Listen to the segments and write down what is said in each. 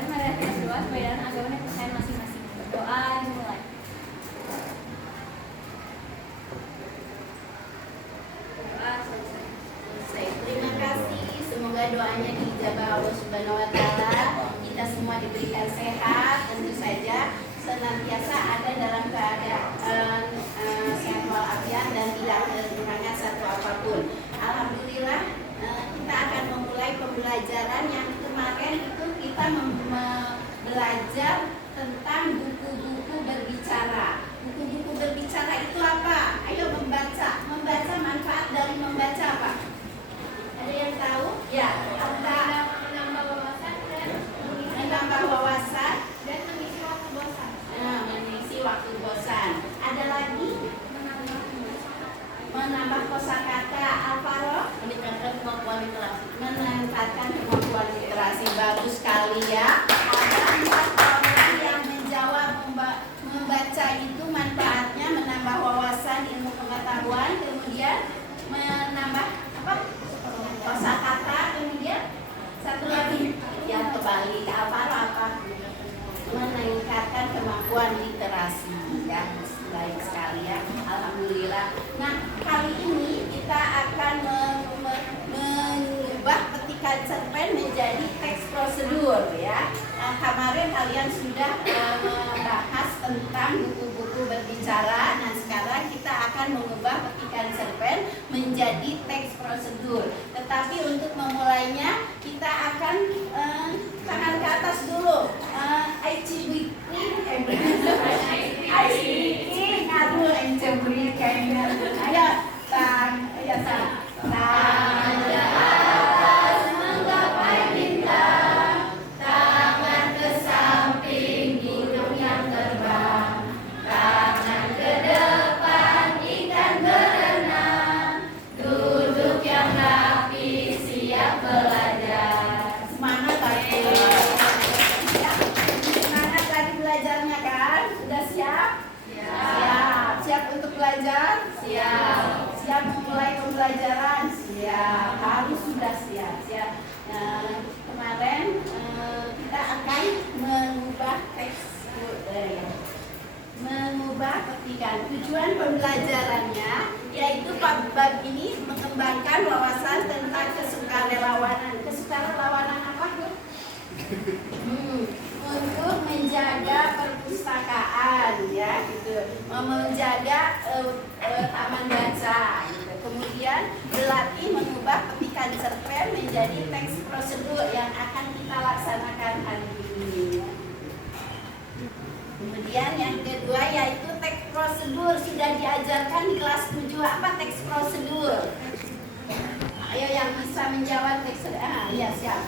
Mari kita berdoa sesuai dengan agama dan kepercayaan masing-masing. Doa dimulai. Doa selesai. Terima kasih. Semoga doanya diijabah Allah Subhanahu wa taala. Kita semua diberikan sehat, tentu saja senantiasa ada dalam keadaan sehat walafiat dan tidak kekurangan satu apapun. Alhamdulillah kita akan memulai pembelajaran yang kemarin itu kita belajar tentang buku-buku berbicara. Buku-buku berbicara itu apa? Ayo membaca. Membaca, manfaat dari membaca apa? Ada yang tahu? Ya, Menambah wawasan dan menambah wawasan mengisi waktu bosan. mengisi waktu bosan. Ada lagi? Menambah kosakata. Alvaro? Meningkatkan kemampuan literasi. Meningkatkan kemampuan literasi. Bagus sekali ya. Ada 4 orang yang menjawab membaca itu manfaatnya menambah wawasan, ilmu pengetahuan, kemudian menambah apa? Kosakata, kemudian satu lagi yang kembali ke Alvaro apa? Meningkatkan kemampuan literasi. Ya, baik sekali ya. Alhamdulillah. Nah, kali ini kita akan mengubah petikan cerpen menjadi teks prosedur ya. Nah, kemarin kalian sudah membahas tentang buku-buku berbicara. Nah, sekarang kita akan mengubah petikan cerpen menjadi teks prosedur. Tetapi untuk memulainya kita akan tangan ke atas dulu. Aduh, encebrik kayaknya. Ayo, tangan ke atas menggapai bintang, tangan ke samping hidung yang terbang, tangan ke depan ikan berenang, duduk yang rapi siap belajar. Semangat lagi. Semangat lagi belajarnya kan? Sudah siap? Siap. Siap untuk belajar? Siap. Siap memulai pembelajaran? Siap. Harus sudah siap. Siap. Kemarin kita akan mengubah teks, mengubah petikan. Tujuan pembelajarannya yaitu bab ini mengembangkan wawasan tentang kesukarelawanan. Kesukarelawanan apa? Untuk menjaga perpustakaan ya gitu, menjaga taman baca gitu. Kemudian berlatih mengubah petikan cerpen menjadi teks prosedur yang akan kita laksanakan hari ini. Kemudian yang kedua yaitu teks prosedur, sudah diajarkan di kelas 7 apa teks prosedur. Ayo yang bisa menjawab teks ya siap.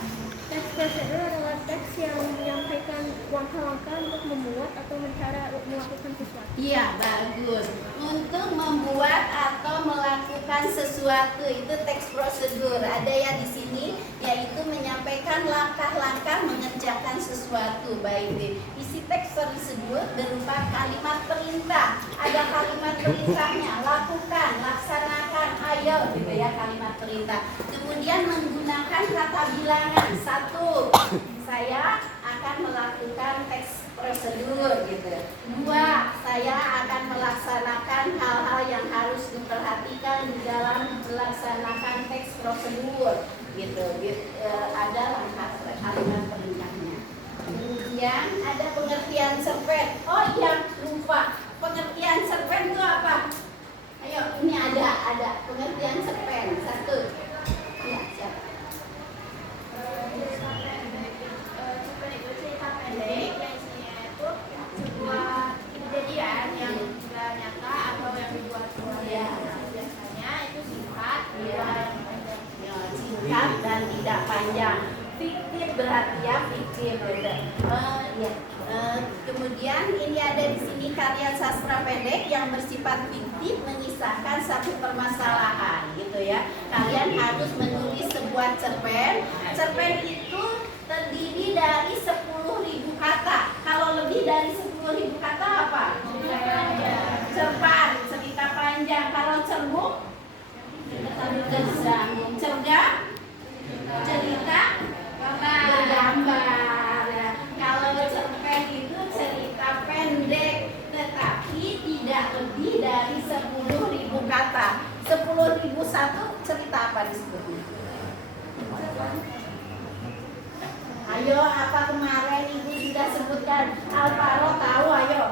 Teks prosedur adalah teks yang menyampaikan langkah-langkah untuk membuat atau cara melakukan sesuatu. Iya, bagus. Untuk membuat atau melakukan sesuatu itu teks prosedur. Ada ya di sini, yaitu menyampaikan langkah-langkah mengerjakan sesuatu. Baik deh. Isi teks prosedur berupa kalimat perintah. Ada kalimat perintahnya, lakukan, laksanakan, ayo gitu ya kalimat perintah. Kemudian menggunakan kata bilangan. 1, saya akan melakukan teks prosedur gitu. 2, saya akan melaksanakan hal-hal yang harus diperhatikan di dalam melaksanakan teks prosedur gitu. Ada langkah kalimat perintahnya. Kemudian ada pengertian cerpen. Oh iya, lupa. Pengertian cerpen itu apa? Ayo, ini ada pengertian cerpen. 1. Ya, siapa? Cerpen itu cerita pendek yang isinya itu sebuah kejadian yang sudah nyata atau yang dibuat-buat. Ya. Biasanya itu singkat, Ya. panjang. Ya, singkat dan tidak panjang. Fiktif berarti ya fiktif gitu. Ya. Kemudian ini ada di sini karya sastra pendek yang bersifat fiktif mengisahkan satu permasalahan gitu ya. Kalian harus menulis sebuah cerpen. Cerpen itu terdiri dari 10.000 kata. Kalau lebih dari 10.000 kata apa? Cerpen, cerita panjang. Kalau cermuk, cerdas, cerita bergambar. Ya. disebutnya? Ayo, apa kemarin Ibu sudah sebutkan? Alvaro tahu, ayo.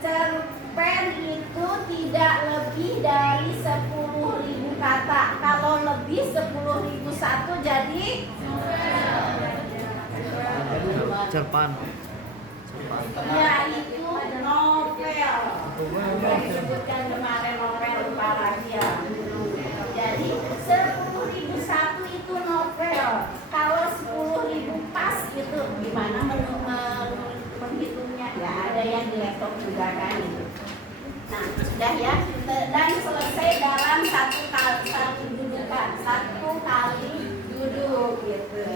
Cerpen itu tidak lebih dari 10.000 kata. Kalau lebih 10.000 satu jadi Cerpan. ya itu novel. Yang disebutkan kemarin novel apalagi ya. Jadi 10.000 satu itu novel. Kalau 10.000 pas itu gimana menghitungnya? Ya ada yang di laptop juga kan itu. Nah sudah ya, dan selesai dalam satu kali duduk gitu.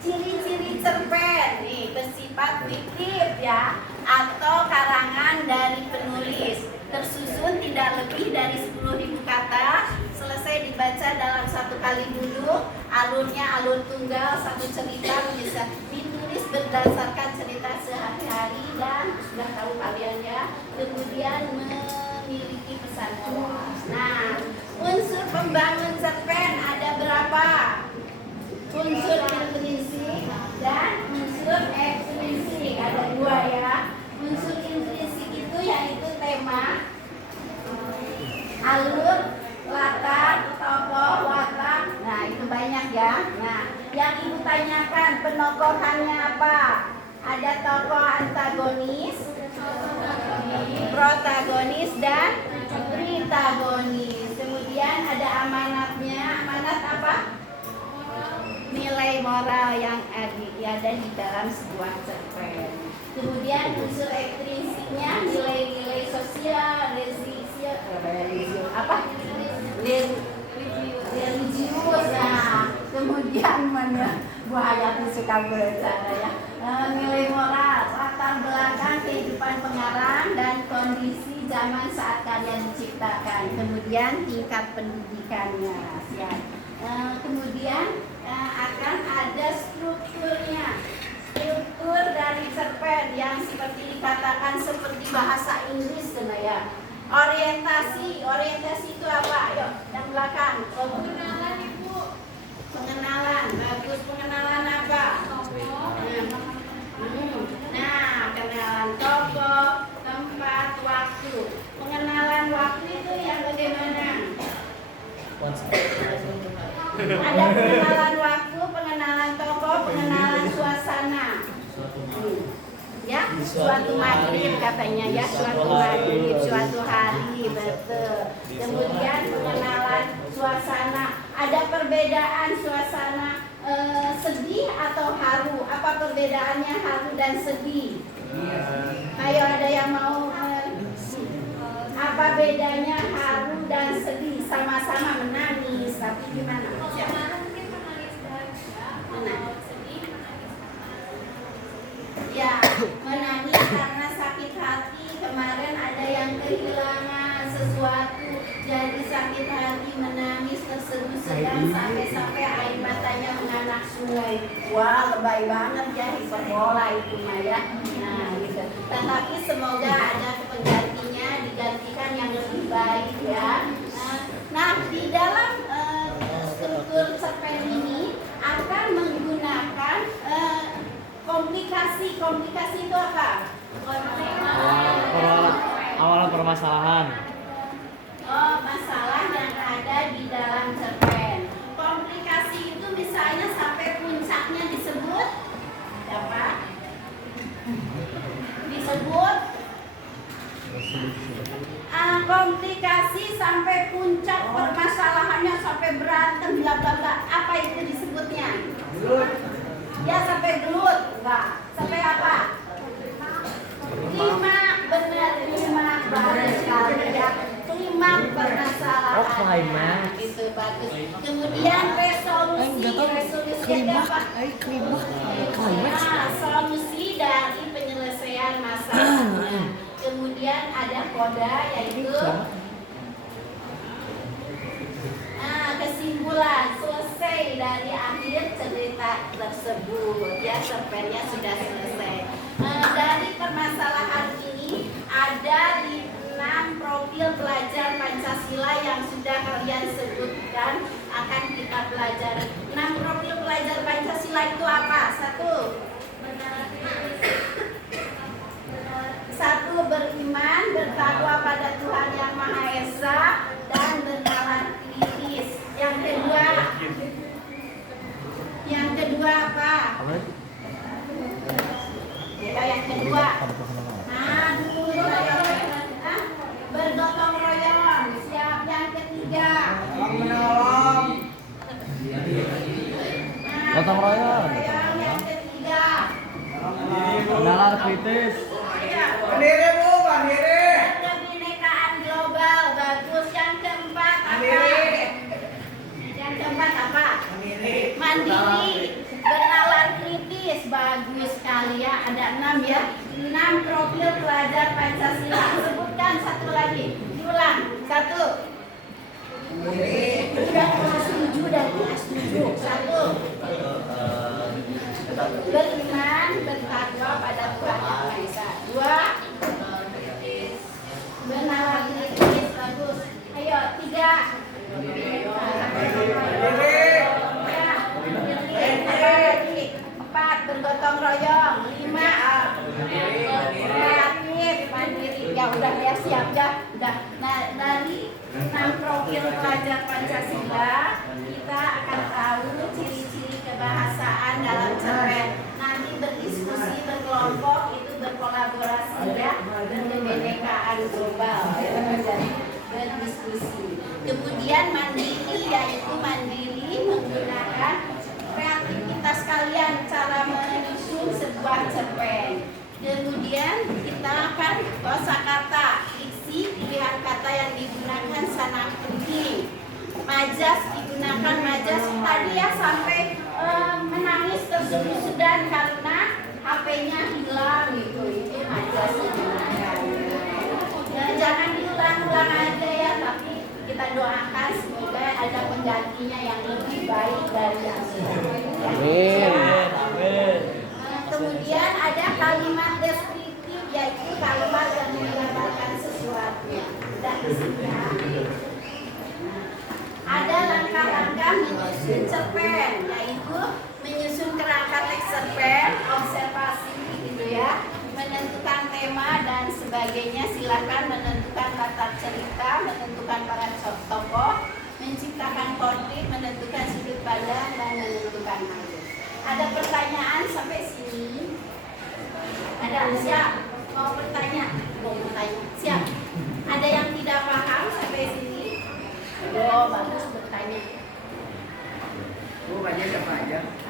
Ciri-ciri cerpen nih bersifat fiktif ya atau karangan dari penulis, tersusun tidak lebih dari 10.000 kata, selesai dibaca dalam satu kali duduk, alurnya alur tunggal, satu cerita bisa ditulis berdasarkan cerita sehari-hari dan sudah tahu kalian ya, kemudian memiliki pesan moral. Nah, unsur pembangun cerpen ada berapa? Unsur intrinsik dan unsur ekstrinsik, ada dua ya. Unsur intrinsik itu yaitu tema, alur, latar, tokoh, watak. Nah itu banyak ya. Nah yang Ibu tanyakan penokohannya apa? Ada tokoh antagonis, protagonis dan tritagonis. Kemudian ada amanatnya. Amanat apa? Nilai moral yang ada di dalam sebuah cerpen. Kemudian unsur ekstrinsiknya nilai-nilai sosial, religius. Nah, kemudian bahaya tuh suka bercanda ya. Nilai moral, latar belakang kehidupan pengarang dan kondisi zaman saat kalian diciptakan. Kemudian tingkat pendidikannya. Siap. Kemudian akan ada strukturnya, struktur dari cerpen yang seperti dikatakan seperti bahasa Inggris ya. Orientasi itu apa? Ayo, yang belakang. Pengenalan Ibu. Pengenalan, bagus. Pengenalan apa? Nah, kenalan tokoh, tempat, waktu. Pengenalan waktu itu yang bagaimana? Ada pengenalan waktu, pengenalan tokoh, pengenalan suasana. Ya, suatu maghrib katanya ya, suatu maghrib, suatu hari, betul. Kemudian pengenalan suasana. Ada perbedaan suasana sedih atau haru. Apa perbedaannya haru dan sedih? Ayo ada yang mau? Apa bedanya haru dan sedih? Sama-sama menangis, tapi gimana? Ya, menangis karena sakit hati. Kemarin ada yang kehilangan sesuatu, jadi sakit hati menangis terseduh-seduh sampai air matanya menganak sungai. Wah, lebay banget ya, hiperbola itu Maya. Nah, gitu. Tetapi semoga ada penggantinya, digantikan yang lebih baik ya. Nah, di dalam struktur cerpen ini akan menggunakan komplikasi. Komplikasi itu apa? Awal permasalahan. Oh, masalah yang ada di dalam cerpen. Komplikasi itu misalnya sampai puncaknya disebut apa? Disebut komplikasi sampai puncak permasalahannya sampai berantem bla bla bla. Apa itu disebutnya? Ya sampai gelut, enggak. Sampai apa? Klimaks, benar klimaks, bagus sekali ya. Klimaks permasalahan. Oh, klimaks. Itu bagus. Kemudian resolusi apa? Nah, solusi dari penyelesaian masalahnya. Kemudian ada koda yaitu kesimpulan, selesai dari akhir cerita tersebut ya, cerpennya sudah selesai. Dari permasalahan ini ada 6 profil pelajar Pancasila yang sudah kalian sebutkan, akan kita kita pelajari. 6 profil pelajar Pancasila itu apa? Satu, beriman, bertakwa pada Tuhan Yang Maha Esa, dan bernalar kritis. Yang kedua apa? Yang kedua, bergotong royong. Siap. Yang ketiga, Gotong royong. Yang ketiga, Nalar kritis. kebinekaan global. Bagus. Yang keempat apa? Mandiri, bernalar kritis. Bagus sekali ya. Ada 6 ya. 6 profil pelajar Pancasila. Sebutkan satu lagi. Diulang. 1. Udah kelas 7 dan kelas 7. 1. Beriman, bertakwa pada Tuhan Yang Maha Esa. 2. Bernalar kritis. Bagus. Ayo, 3. Empat, bergotong royong. 5, kreatif, mandiri. Ya udah ya, siap ya. Udah. Nah, dari 6 profil pelajar Pancasila, kita akan tahu ciri-ciri kebahasaan dalam cerpen. Nanti berdiskusi, berkelompok, itu berkolaborasi ya, berkebinekaan global. Berdiskusi. Kemudian mandiri, yaitu mandiri menggunakan kreativitas kalian cara menyusun sebuah cerpen. Kemudian kita akan kosakata, isi pilihan kata yang digunakan sangat penting. Majas digunakan, majas tadi ya sampai menangis terseduh-sedan karena HP-nya hilang gitu. Itu majas digunakan. Jangan diulang-ulang aja ya, tapi kita doakan semoga ada penggantinya yang lebih baik dari yang sebelumnya. Amin. Kemudian ada kalimat deskriptif, yaitu kalimat yang menggambarkan sesuatu. Dan di sini ada langkah-langkah menyusun cerpen, yaitu menyusun kerangka teks cerpen, observasi gitu ya, menentukan tema dan sebagainya. Silakan menentukan latar cerita, menentukan para tokoh, menciptakan konflik, menentukan sudut pandang, dan menentukan alur. Ada pertanyaan sampai sini? Ada? Siap? Mau bertanya? Siap? Ada yang tidak paham sampai sini? Oh, bagus bertanya.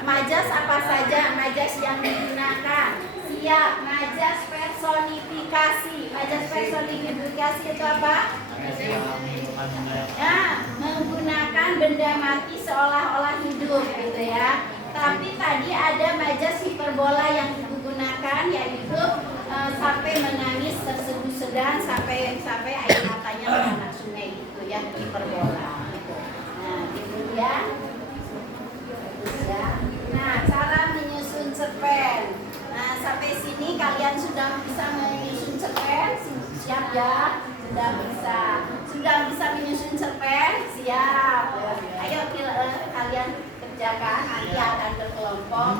Majas apa saja? Majas yang digunakan. Siap, majas personifikasi. Majas personifikasi itu apa? Ya, menggunakan benda mati seolah-olah hidup gitu ya. Tapi tadi ada majas hiperbola yang digunakan, yaitu sampai menangis terseduh-sedan sampai air matanya menganak sungai gitu ya, hiperbola. Nah, kemudian nah, cara menyusun cerpen. Nah, sampai sini kalian sudah bisa menyusun cerpen? Siap ya? Sudah bisa menyusun cerpen? Siap. Ayo kalian kerjakan, nanti akan berkelompok.